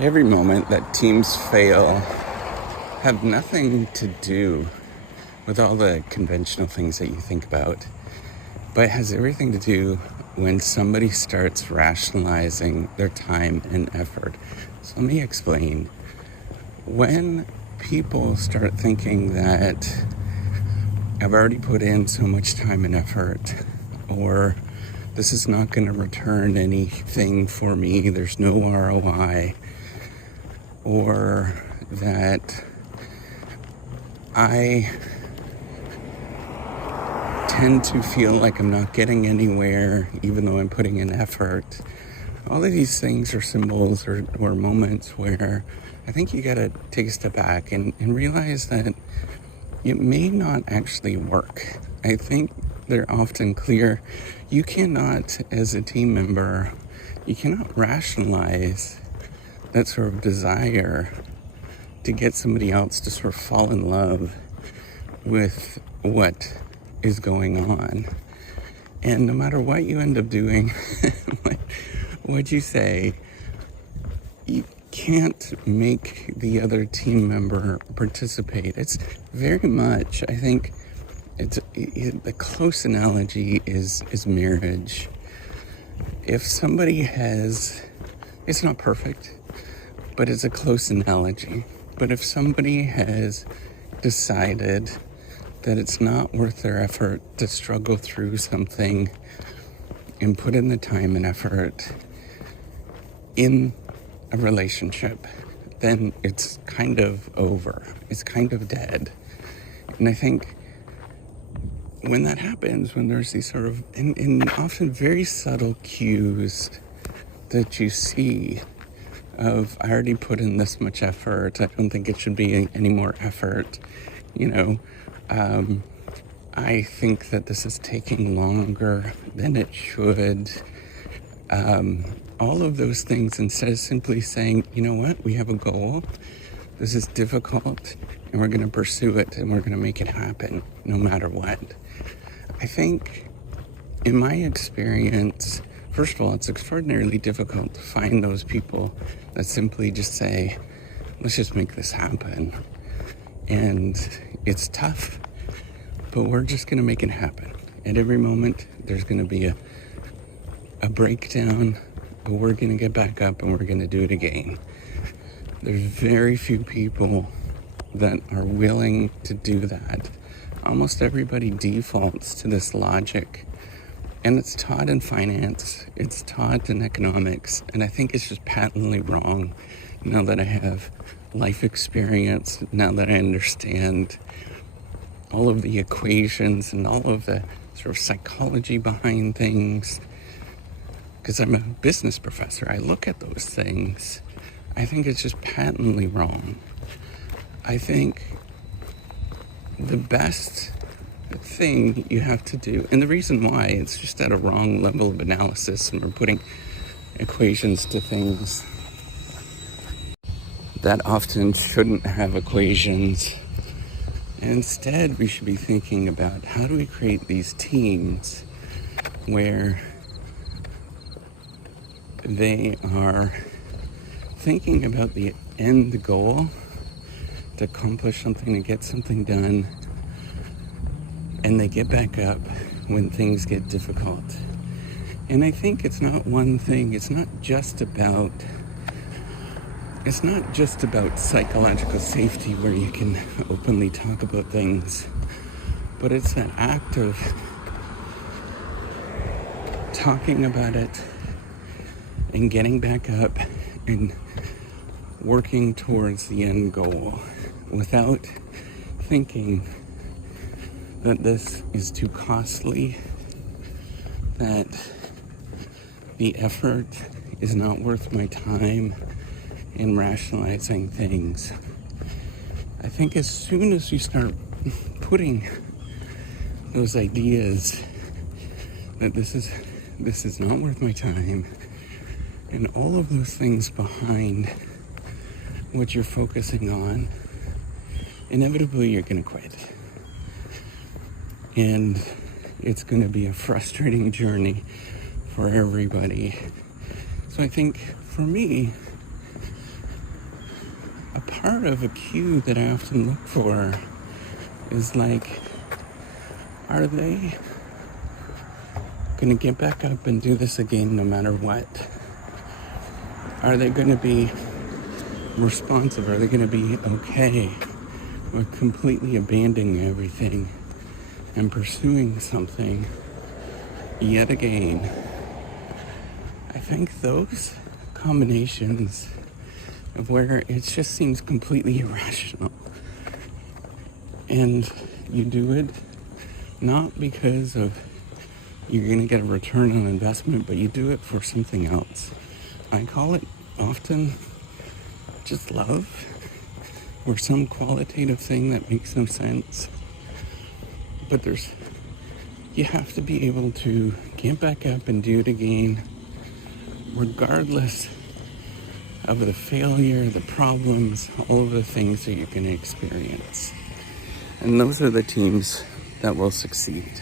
Every moment that teams fail have nothing to do with all the conventional things that you think about, but it has everything to do when somebody starts rationalizing their time and effort. So let me explain. When people start thinking that I've already put in so much time and effort, or this is not going to return anything for me, there's no ROI, or that I tend to feel like I'm not getting anywhere even though I'm putting in effort. All of these things are symbols or moments where I think you gotta take a step back and realize that it may not actually work. I think they're often clear. You cannot, as a team member, you cannot rationalize that sort of desire to get somebody else to sort of fall in love with what is going on. And no matter what you end up doing, what you say, you can't make the other team member participate. It's very much, I think, the close analogy is marriage. If somebody has, it's not perfect, but it's a close analogy. But if somebody has decided that it's not worth their effort to struggle through something and put in the time and effort in a relationship, then it's kind of over. It's kind of dead. And I think when that happens, when there's these sort of, and often very subtle cues that you see of, I already put in this much effort, I don't think it should be any more effort, I think that this is taking longer than it should. All of those things, instead of simply saying, you know what, we have a goal, this is difficult, and we're going to pursue it, and we're going to make it happen no matter what. I think, in my experience, first of all, it's extraordinarily difficult to find those people that simply just say, let's just make this happen. And it's tough, but we're just going to make it happen. At every moment, there's going to be a breakdown, but we're going to get back up and we're going to do it again. There's very few people that are willing to do that. Almost everybody defaults to this logic. And it's taught in finance, it's taught in economics, and I think it's just patently wrong now that I have life experience, now that I understand all of the equations and all of the sort of psychology behind things. Because I'm a business professor, I look at those things. I think it's just patently wrong. I think the best thing you have to do, and the reason why, it's just at a wrong level of analysis, and we're putting equations to things that often shouldn't have equations. And instead, we should be thinking about how do we create these teams where they are thinking about the end goal, to accomplish something, to get something done, and they get back up when things get difficult. And I think it's not one thing, it's not just about psychological safety where you can openly talk about things, but it's that act of talking about it and getting back up and working towards the end goal without thinking that this is too costly, that the effort is not worth my time in rationalizing things. I think as soon as you start putting those ideas that this is not worth my time, and all of those things behind what you're focusing on, inevitably you're going to quit. And it's going to be a frustrating journey for everybody. So I think for me, a part of a cue that I often look for is like, are they going to get back up and do this again no matter what? Are they going to be responsive? Are they going to be okay with completely abandoning everything and pursuing something yet again? I think those combinations of where it just seems completely irrational, and you do it not because of you're going to get a return on investment, but you do it for something else. I call it often just love, or some qualitative thing that makes no sense. But you have to be able to get back up and do it again, regardless of the failure, the problems, all of the things that you're going to experience. And those are the teams that will succeed.